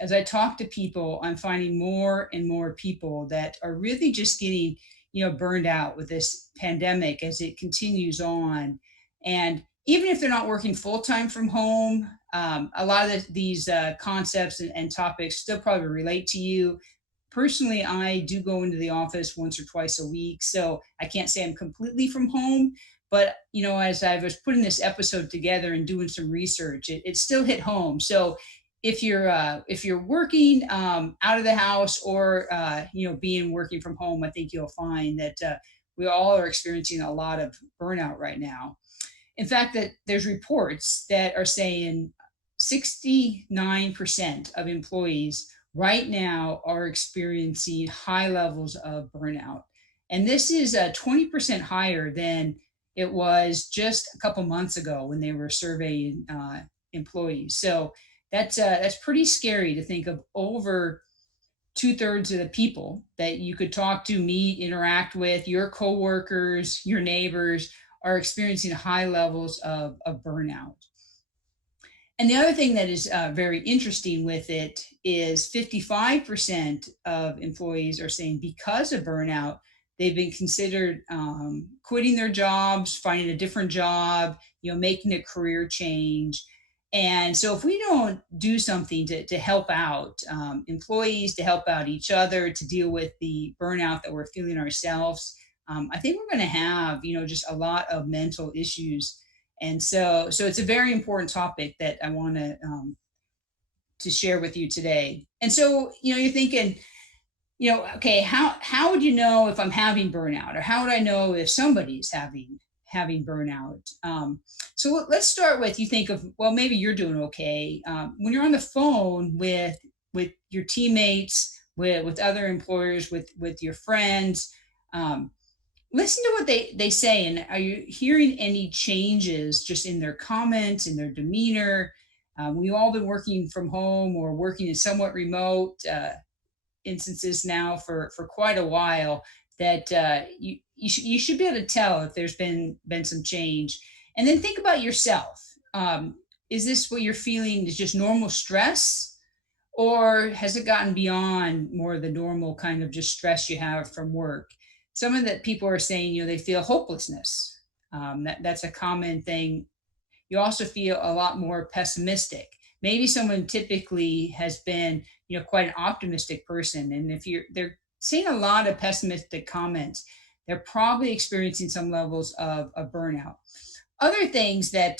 as I talk to people, I'm finding more and more people that are really just getting, burned out with this pandemic as it continues on. And even if they're not working full time from home, a lot of these concepts and topics still probably relate to you. Personally, I do go into the office once or twice a week, so I can't say I'm completely from home. But as I was putting this episode together and doing some research, it still hit home. So if you're working out of the house or being working from home, I think you'll find that we all are experiencing a lot of burnout right now. In fact, that there's reports that are saying 69% of employees right now are experiencing high levels of burnout. And this is 20% higher than it was just a couple months ago when they were surveying employees. So that's pretty scary to think of. Over two-thirds of the people that you could talk to, meet, interact with, your coworkers, your neighbors, are experiencing high levels of burnout. And the other thing that is very interesting with it is 55% of employees are saying because of burnout, they've been considered quitting their jobs, finding a different job, making a career change. And so, if we don't do something to help out employees, to help out each other, to deal with the burnout that we're feeling ourselves, I think we're going to have, just a lot of mental issues. And so it's a very important topic that I want to share with you today. And so, you're thinking, okay, how would you know if I'm having burnout, or how would I know if somebody's having burnout? So let's start with, you think of, well, maybe you're doing okay when you're on the phone with your teammates, with other employers, with your friends. Listen to what they say, and are you hearing any changes just in their comments, in their demeanor? We've all been working from home or working in somewhat remote instances now for quite a while. That you should be able to tell if there's been some change. And then think about yourself. Is this what you're feeling is just normal stress, or has it gotten beyond more the normal kind of just stress you have from work? Some of that people are saying, they feel hopelessness. That's a common thing. You also feel a lot more pessimistic. Maybe someone typically has been, quite an optimistic person, and if they're seeing a lot of pessimistic comments, they're probably experiencing some levels of burnout. Other things that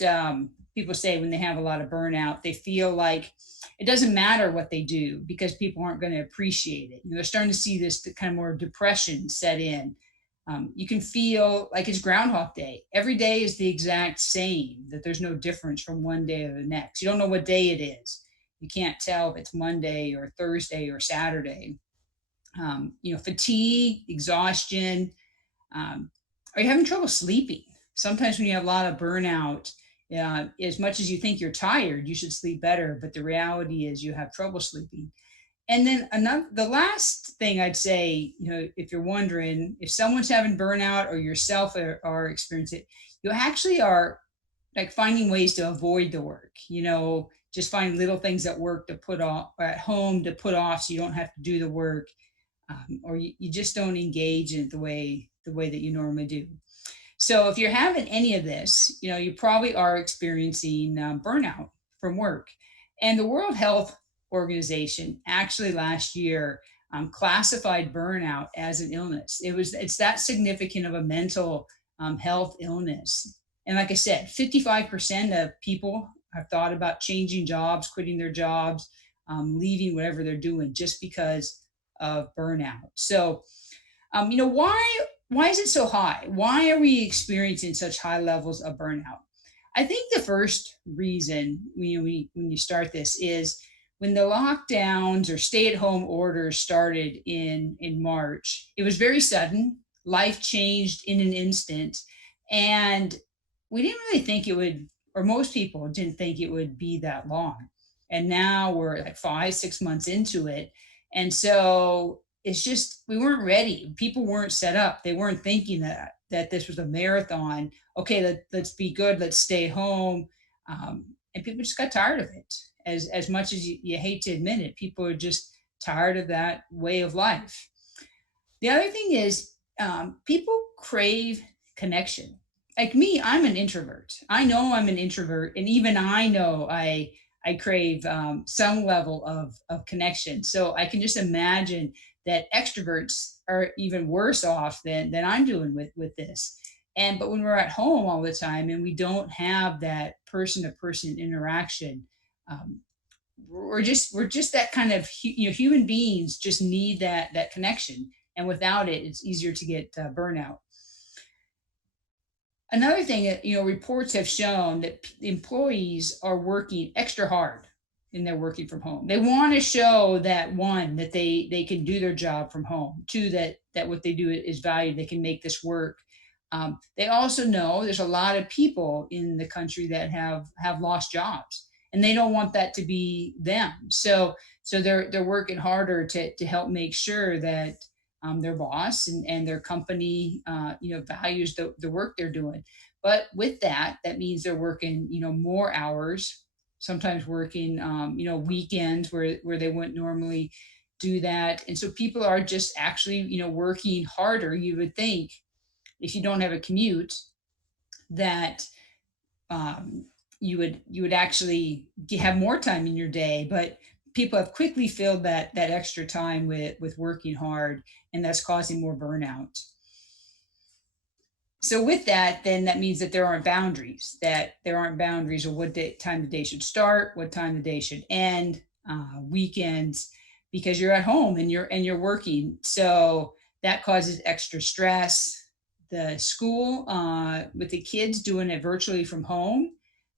people say when they have a lot of burnout, they feel like it doesn't matter what they do because people aren't going to appreciate it. They're starting to see this kind of more depression set in. You can feel like it's Groundhog Day. Every day is the exact same, that there's no difference from one day to the next. You don't know what day it is. You can't tell if it's Monday or Thursday or Saturday. Fatigue, exhaustion. Are you having trouble sleeping? Sometimes when you have a lot of burnout, as much as you think you're tired, you should sleep better, but the reality is you have trouble sleeping. And then the last thing I'd say, if you're wondering if someone's having burnout or yourself are experiencing it, you actually are like finding ways to avoid the work. Just find little things at work to put off, or at home to put off, so you don't have to do the work, or you just don't engage in it the way that you normally do. So if you're having any of this, you probably are experiencing burnout from work. And the World Health Organization actually last year classified burnout as an illness. It's that significant of a mental health illness. And like I said, 55% of people have thought about changing jobs, quitting their jobs, leaving whatever they're doing just because of burnout. So, why is it so high? Why are we experiencing such high levels of burnout? I think the first reason when you start this is when the lockdowns or stay-at-home orders started in March. It was very sudden. Life changed in an instant, and we didn't really think it would, or most people didn't think it would be that long. And now we're like 5, 6 months into it, and so it's just we weren't ready. People weren't set up. They weren't thinking that this was a marathon. Okay, let's be good. Let's stay home. And people just got tired of it. as much as you hate to admit it, people are just tired of that way of life. The other thing is, people crave connection. Like me, I'm an introvert. I know I'm an introvert, and even I know I crave some level of connection. So I can just imagine that extroverts are even worse off than I'm doing with this. And but when we're at home all the time and we don't have that person to person interaction, um, we're just that kind of human beings just need that connection, and without it it's easier to get burnout. Another thing that reports have shown that employees are working extra hard and they're working from home. They want to show that, one, that they can do their job from home, two, that what they do is valued, they can make this work. They also know there's a lot of people in the country that have lost jobs, and they don't want that to be them. So they're working harder to help make sure that their boss and their company values the work they're doing. But with that, that means they're working more hours, sometimes working weekends where they wouldn't normally do that. And so people are just actually working harder. You would think, if you don't have a commute, that um, you would actually have more time in your day, but people have quickly filled that extra time with working hard, and that's causing more burnout. So with that, then that means that there aren't boundaries of time the day should start, what time the day should end, weekends, because you're at home and you're working. So that causes extra stress. The school, with the kids doing it virtually from home,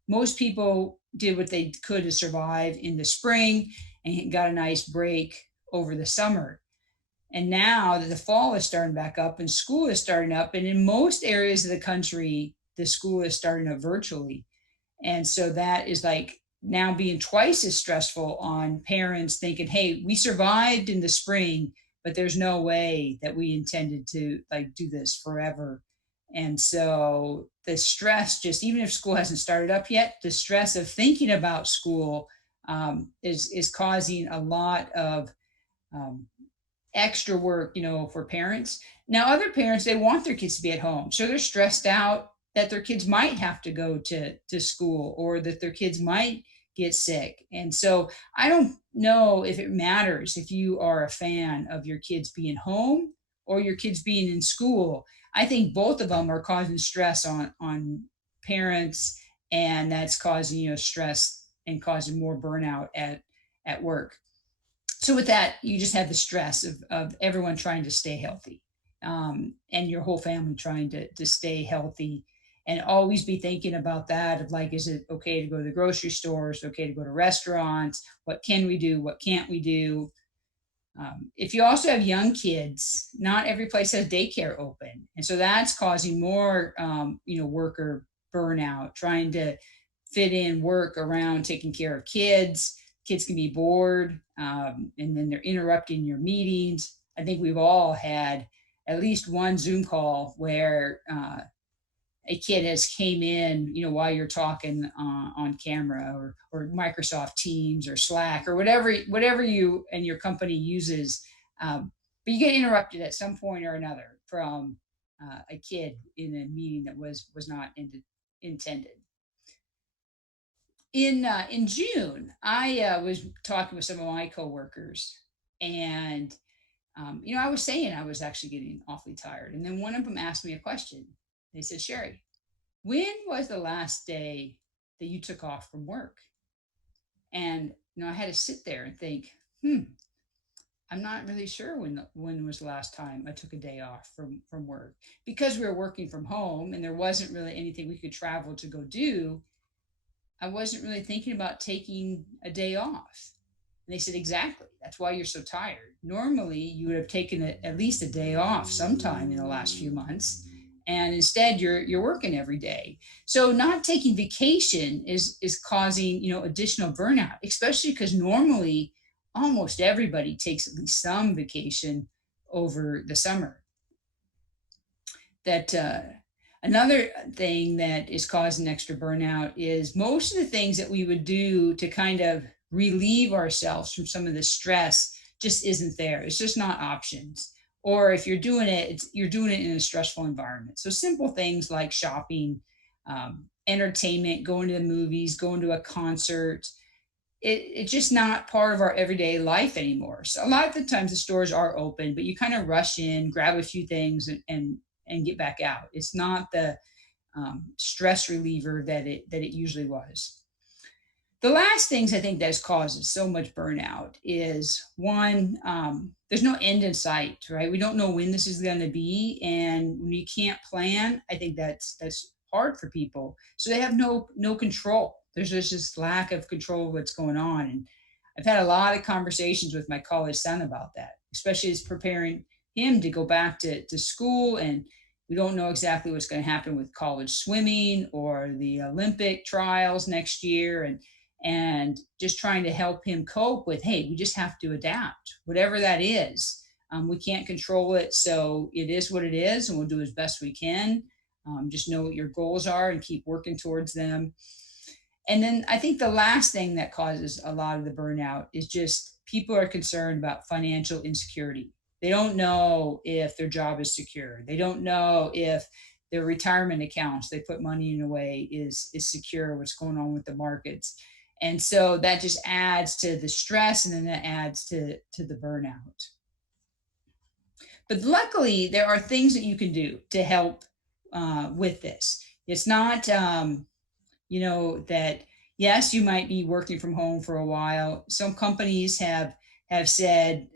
most people did what they could to survive in the spring and got a nice break over the summer. And now that the fall is starting back up and school is starting up, and in most areas of the country, the school is starting up virtually. And so that is like now being twice as stressful on parents thinking, hey, we survived in the spring, but there's no way that we intended to like do this forever. And so the stress, just even if school hasn't started up yet, the stress of thinking about school is causing a lot of um, extra work, for parents. Now, other parents, they want their kids to be at home. So they're stressed out that their kids might have to go to school, or that their kids might get sick. And so I don't know if it matters if you are a fan of your kids being home or your kids being in school. I think both of them are causing stress on parents, and that's causing stress and causing more burnout at work. So with that, you just have the stress of everyone trying to stay healthy, and your whole family trying to stay healthy, and always be thinking about that of like, is it okay to go to the grocery store? Is it okay to go to restaurants? What can we do? What can't we do? If you also have young kids, not every place has daycare open, and so that's causing more, worker burnout, trying to fit in work around taking care of kids. Kids can be bored, and then they're interrupting your meetings. I think we've all had at least one Zoom call where a kid has came in, while you're talking on camera, or Microsoft Teams or Slack or whatever you and your company uses. But you get interrupted at some point or another from a kid in a meeting that was not intended. In June, I was talking with some of my coworkers, and I was saying I was actually getting awfully tired, and then one of them asked me a question. They said, "Sherry, when was the last day that you took off from work?" And I had to sit there and think, I'm not really sure when was the last time I took a day off from work, because we were working from home and there wasn't really anything we could travel to go do. I wasn't really thinking about taking a day off. And they said, exactly. That's why you're so tired. Normally, you would have taken at least a day off sometime in the last few months. And instead, you're working every day. So not taking vacation is causing additional burnout, especially because normally almost everybody takes at least some vacation over the summer. That Another thing that is causing extra burnout is most of the things that we would do to kind of relieve ourselves from some of the stress just isn't there. It's just not options. Or if you're doing it, you're doing it in a stressful environment. So simple things like shopping, entertainment, going to the movies, going to a concert, it's just not part of our everyday life anymore. So a lot of the times the stores are open, but you kind of rush in, grab a few things, and get back out. It's not the stress reliever that it usually was. The last things I think that causes so much burnout is one, there's no end in sight, right? We don't know when this is going to be, and when you can't plan, I think that's hard for people. So they have no control. There's just this lack of control of what's going on, and I've had a lot of conversations with my college son about that, especially as preparing him to go back to school, and we don't know exactly what's going to happen with college swimming or the Olympic trials next year, and just trying to help him cope with, hey, we just have to adapt, whatever that is. We can't control it, so it is what it is, and we'll do as best we can. Just know what your goals are and keep working towards them. And then I think the last thing that causes a lot of the burnout is just people are concerned about financial insecurity. They don't know if their job is secure. They don't know if their retirement accounts they put money in away is secure, what's going on with the markets. And so that just adds to the stress, and then that adds to the burnout. But luckily, there are things that you can do to help with this. It's not that yes, you might be working from home for a while. Some companies have said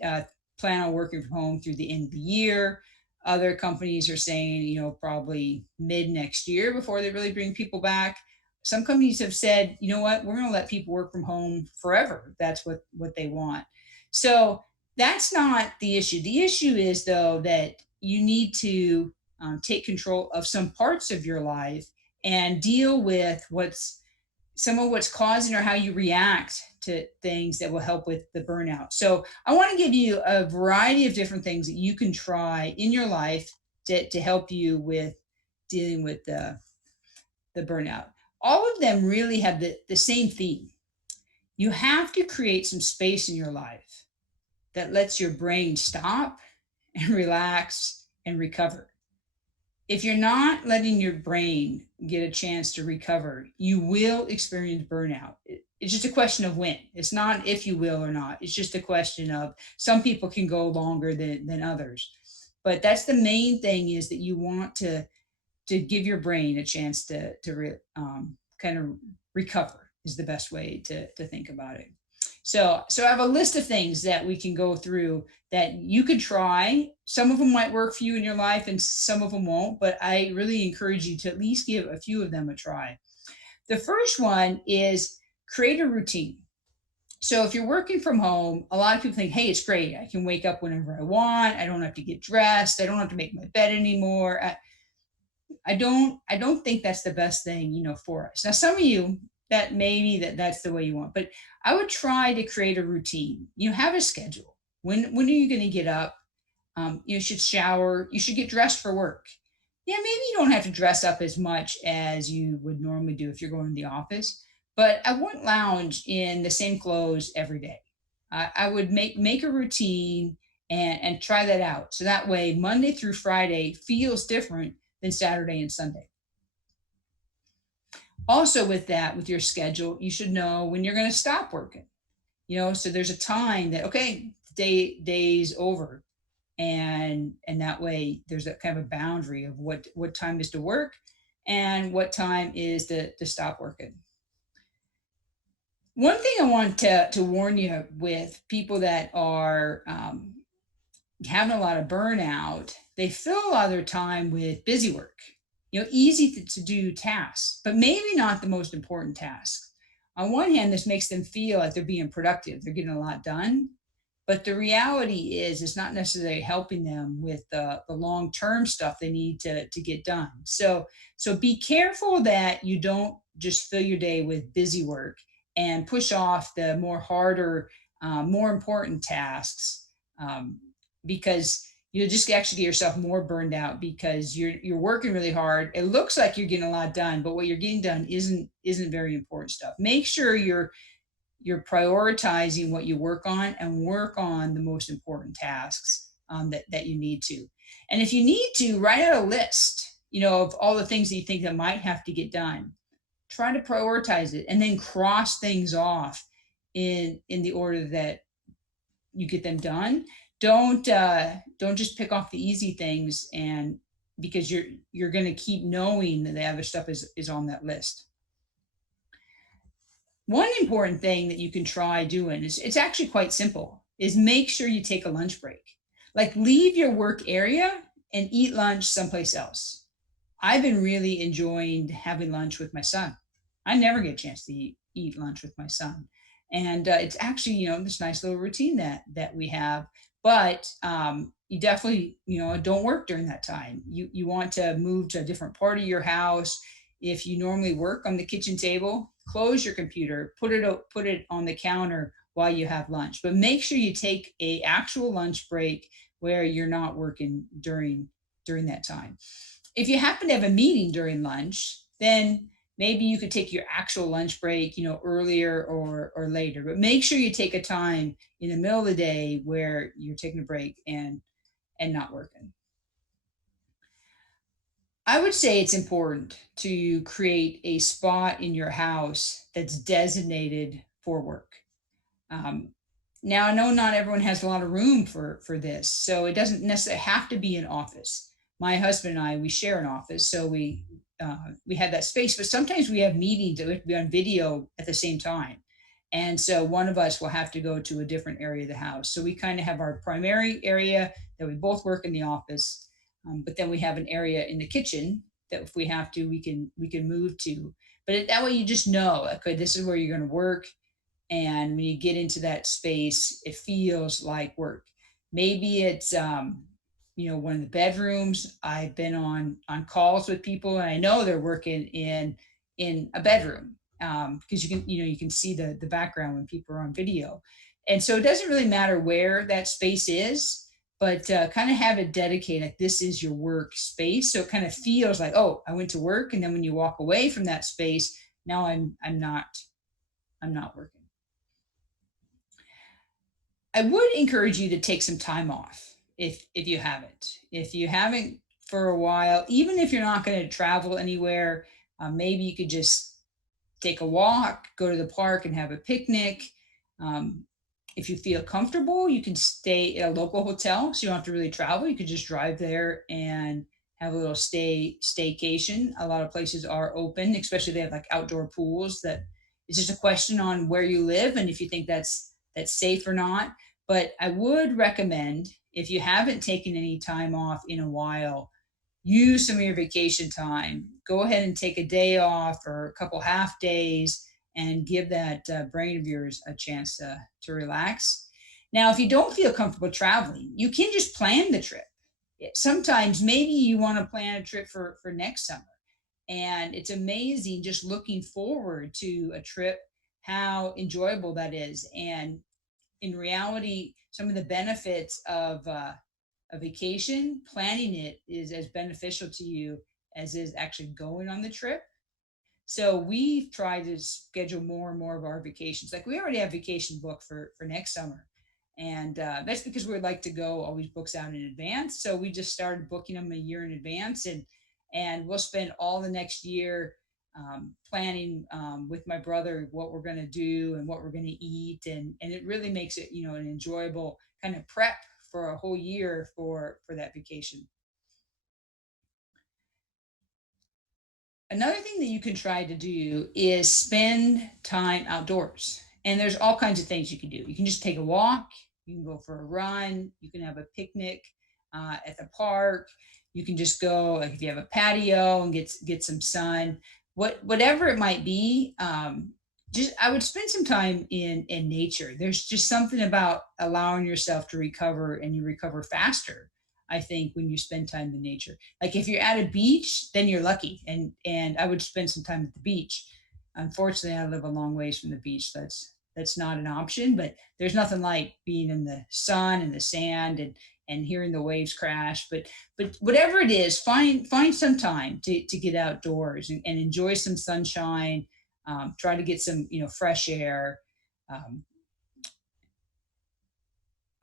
plan on working from home through the end of the year. Other companies are saying, probably mid next year before they really bring people back. Some companies have said, you know what, we're going to let people work from home forever. That's what they want. So that's not the issue. The issue is, though, that you need to take control of some parts of your life and deal with what's causing or how you react to things that will help with the burnout. So I want to give you a variety of different things that you can try in your life to help you with dealing with the burnout. All of them really have the same theme. You have to create some space in your life that lets your brain stop and relax and recover. If you're not letting your brain get a chance to recover, you will experience burnout. It's just a question of when. It's not if you will or not. It's just a question of some people can go longer than others. But that's the main thing, is that you want to give your brain a chance to kind of recover is the best way to think about it. So I have a list of things that we can go through that you could try. Some of them might work for you in your life and some of them won't, but I really encourage you to at least give a few of them a try. The first one is create a routine. So if you're working from home, a lot of people think, hey, it's great. I can wake up whenever I want. I don't have to get dressed. I don't have to make my bed anymore. I don't think that's the best thing, for us. Now, some of you that maybe that's the way you want, but I would try to create a routine. You have a schedule. When are you going to get up? You should shower. You should get dressed for work. Yeah, maybe you don't have to dress up as much as you would normally do if you're going to the office, but I wouldn't lounge in the same clothes every day. I would make a routine and try that out. So that way, Monday through Friday feels different than Saturday and Sunday. Also, with that, with your schedule, you should know when you're going to stop working. So there's a time that, okay, day's over, and that way there's a kind of a boundary of what time is to work and what time is to stop working. One thing I want to warn you with people that are having a lot of burnout, they fill a lot of their time with busy work, easy to do tasks, but maybe not the most important tasks. On one hand, this makes them feel like they're being productive, they're getting a lot done. But the reality is, it's not necessarily helping them with the long term stuff they need to get done. So be careful that you don't just fill your day with busy work and push off the more harder, more important tasks, because you'll just actually get yourself more burned out because you're working really hard. It looks like you're getting a lot done, but what you're getting done isn't very important stuff. Make sure you're prioritizing what you work on and work on the most important tasks that you need to. And if you need to, write out a list, of all the things that you think that might have to get done. Try to prioritize it and then cross things off in the order that you get them done. Don't just pick off the easy things, and because you're going to keep knowing that the other stuff is on that list. One important thing that you can try doing is, it's actually quite simple, is make sure you take a lunch break. Like, leave your work area and eat lunch someplace else. I've been really enjoying having lunch with my son. I never get a chance to eat lunch with my son, and it's actually, this nice little routine that we have. But you definitely, don't work during that time. You want to move to a different part of your house. If you normally work on the kitchen table, close your computer, put it on the counter while you have lunch. But make sure you take a actual lunch break where you're not working during that time. If you happen to have a meeting during lunch, then maybe you could take your actual lunch break, earlier or later. But make sure you take a time in the middle of the day where you're taking a break and not working. I would say it's important to create a spot in your house that's designated for work. Um, Now, I know not everyone has a lot of room for this, so it doesn't necessarily have to be an office. My husband and I, we share an office, so we have that space. But sometimes we have meetings that we have to be on video at the same time, and so one of us will have to go to a different area of the house. So we kind of have our primary area that we both work in the office, but then we have an area in the kitchen that if we have to, we can move to. But that way, you just know, okay, this is where you're going to work, and when you get into that space, it feels like work. Maybe it's one of the bedrooms. I've been on calls with people, and I know they're working in a bedroom, because you can see the background when people are on video. And so it doesn't really matter where that space is, but kind of have it dedicated, like this is your work space, so it kind of feels like, oh, I went to work. And then when you walk away from that space, now I'm not working. I would encourage you to take some time off if you haven't. If you haven't for a while, even if you're not going to travel anywhere, maybe you could just take a walk, go to the park and have a picnic. Um, if you feel comfortable, you can stay at a local hotel, so you don't have to really travel. You could just drive there and have a little staycation. A lot of places are open, especially they have like outdoor pools. That it's just a question on where you live and if you think that's safe or not. But I would recommend, if you haven't taken any time off in a while, use some of your vacation time. Go ahead and take a day off or a couple half days and give that brain of yours a chance to relax. Now, if you don't feel comfortable traveling, you can just plan the trip. Sometimes maybe you want to plan a trip for next summer. And it's amazing just looking forward to a trip, how enjoyable that is. And in reality, some of the benefits of a vacation, planning it is as beneficial to you as is actually going on the trip. So we've tried to schedule more and more of our vacations. Like, we already have vacation booked for next summer, and that's because we'd like to go always books out in advance. So we just started booking them a year in advance, and we'll spend all the next year planning with my brother what we're going to do and what we're going to eat, and it really makes it an enjoyable kind of prep for a whole year for that vacation. Another thing that you can try to do is spend time outdoors. And there's all kinds of things you can do. You can just take a walk, you can go for a run, you can have a picnic at the park. You can just go, like, if you have a patio, and get some sun. Whatever it might be, just I would spend some time in nature. There's just something about allowing yourself to recover, and you recover faster, I think, when you spend time in nature. Like, if you're at a beach, then you're lucky. And I would spend some time at the beach. Unfortunately, I live a long ways from the beach. That's not an option. But there's nothing like being in the sun and the sand, and hearing the waves crash. But whatever it is, find some time to get outdoors and enjoy some sunshine. Try to get some fresh air. Um,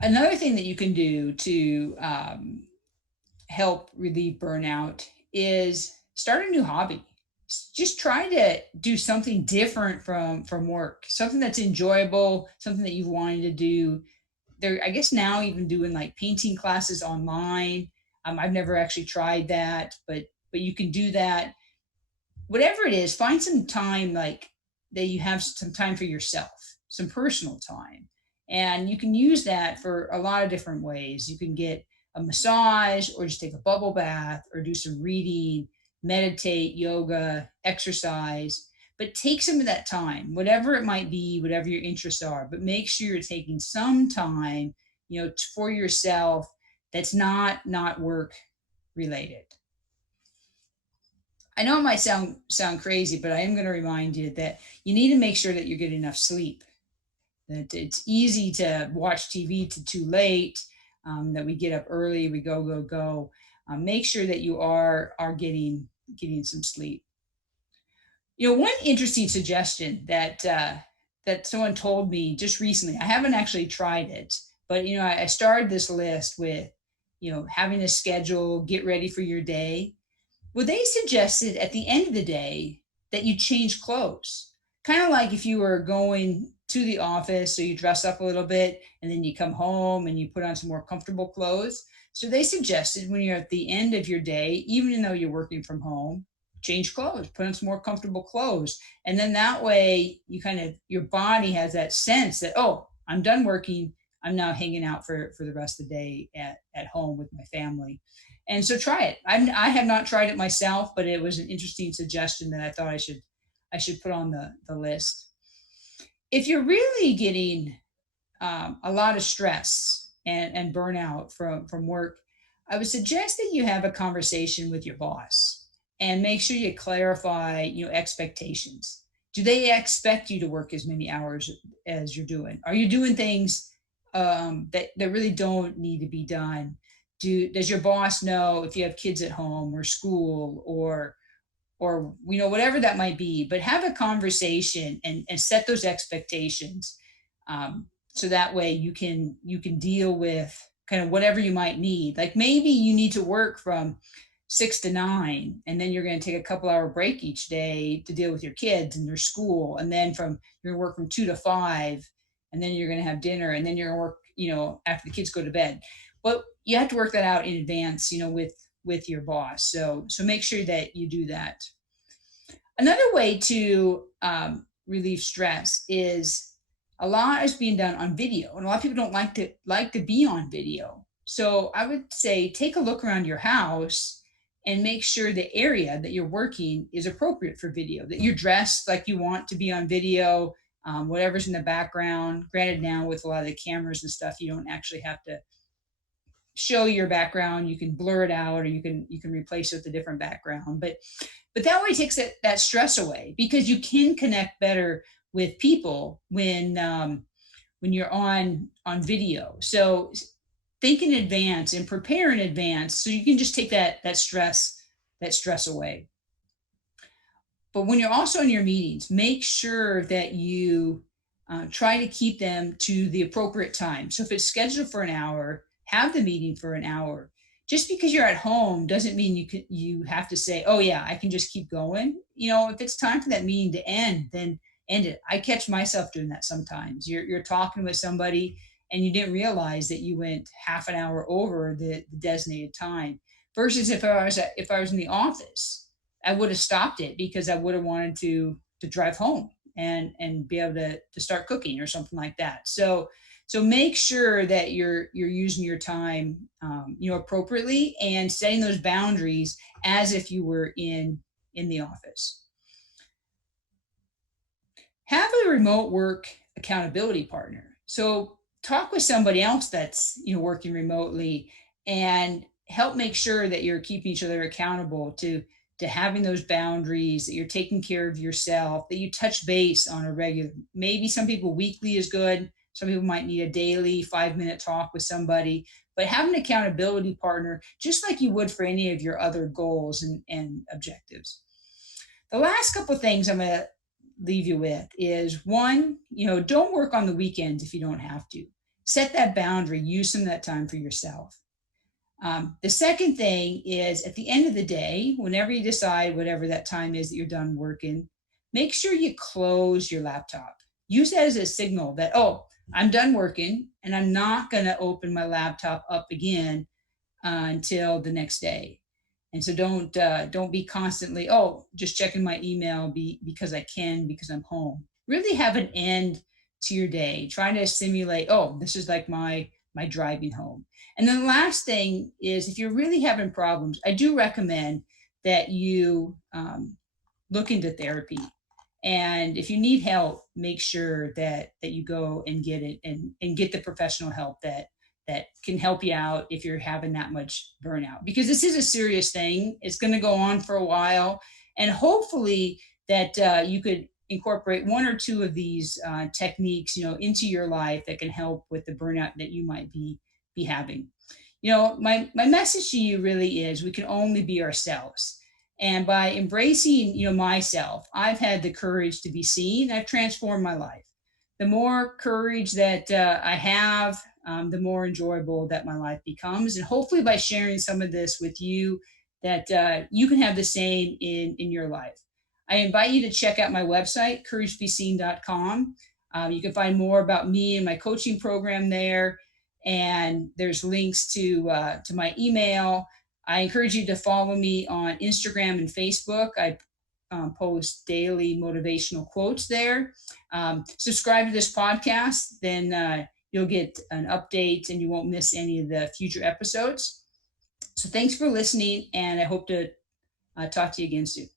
Another thing that you can do to help relieve burnout is start a new hobby. Just try to do something different from work, something that's enjoyable, something that you've wanted to do. They're, I guess, now even doing like painting classes online. I've never actually tried that, but you can do that. Whatever it is, find some time, like that you have some time for yourself, some personal time. And you can use that for a lot of different ways. You can get a massage, or just take a bubble bath, or do some reading, meditate, yoga, exercise. But take some of that time, whatever it might be, whatever your interests are, but make sure you're taking some time, for yourself, that's not work related. I know it might sound crazy, but I am going to remind you that you need to make sure that you're getting enough sleep. That it's easy to watch TV to too late. That we get up early, we go. Make sure that you are getting some sleep. One interesting suggestion that someone told me just recently. I haven't actually tried it, but I started this list with having a schedule, get ready for your day. Well, they suggested at the end of the day that you change clothes. Kind of like if you were going to the office, so you dress up a little bit and then you come home and you put on some more comfortable clothes. So they suggested when you're at the end of your day, even though you're working from home, change clothes, put on some more comfortable clothes. And then that way your body has that sense that, oh, I'm done working. I'm now hanging out for the rest of the day at home with my family. And so try it. I have not tried it myself, but it was an interesting suggestion that I thought I should put on the list. If you're really getting a lot of stress and burnout from work, I would suggest that you have a conversation with your boss and make sure you clarify expectations. Do they expect you to work as many hours as you're doing? Are you doing things that really don't need to be done? Does your boss know if you have kids at home or school or whatever that might be? But have a conversation and set those expectations, so that way you can deal with kind of whatever you might need. Like maybe you need to work from 6 to 9, and then you're going to take a couple-hour break each day to deal with your kids and their school, and then you're going to work from 2 to 5, and then you're going to have dinner, and then you're going to work after the kids go to bed. But you have to work that out in advance, with your boss. So make sure that you do that. Another way to relieve stress is a lot is being done on video, and a lot of people don't like to be on video. So I would say take a look around your house and make sure the area that you're working is appropriate for video. That you're dressed like you want to be on video. Whatever's in the background. Granted, now with a lot of the cameras and stuff, you don't actually have to show your background. You can blur it out, or you can replace it with a different background. But that way it takes that stress away, because you can connect better with people when you're on video. So think in advance and prepare in advance, so you can just take that stress away. But when you're also in your meetings, make sure that you try to keep them to the appropriate time. So if it's scheduled for an hour, have the meeting for an hour. Just because you're at home doesn't mean you have to say, "Oh yeah, I can just keep going." If it's time for that meeting to end, then end it. I catch myself doing that sometimes. You're talking with somebody and you didn't realize that you went half an hour over the designated time. Versus if I was in the office, I would have stopped it, because I would have wanted to drive home and be able to start cooking or something like that. So make sure that you're using your time, appropriately, and setting those boundaries as if you were in the office. Have a remote work accountability partner. So talk with somebody else that's working remotely, and help make sure that you're keeping each other accountable to having those boundaries, that you're taking care of yourself, that you touch base on a regular. Maybe some people weekly is good. Some people might need a daily 5-minute talk with somebody. But have an accountability partner, just like you would for any of your other goals and objectives. The last couple of things I'm going to leave you with is one, don't work on the weekends if you don't have to. Set that boundary, use some of that time for yourself. The second thing is at the end of the day, whenever you decide whatever that time is that you're done working, make sure you close your laptop. Use that as a signal that, oh, I'm done working and I'm not going to open my laptop up again until the next day. And so don't be constantly, oh, just checking my email because I can, because I'm home. Really have an end to your day. Try to simulate, oh, this is like my driving home. And then the last thing is, if you're really having problems, I do recommend that you look into therapy. And if you need help, make sure that you go and get it, and get the professional help that can help you out if you're having that much burnout, because this is a serious thing. It's going to go on for a while, and hopefully that you could incorporate one or two of these techniques, into your life that can help with the burnout that you might be having. My message to you really is, we can only be ourselves. And by embracing, myself, I've had the courage to be seen. I've transformed my life. The more courage that I have, the more enjoyable that my life becomes. And hopefully, by sharing some of this with you, that you can have the same in your life. I invite you to check out my website, couragebeseen.com. You can find more about me and my coaching program there. And there's links to my email. I encourage you to follow me on Instagram and Facebook. I post daily motivational quotes there. Subscribe to this podcast, then you'll get an update and you won't miss any of the future episodes. So thanks for listening, and I hope to talk to you again soon.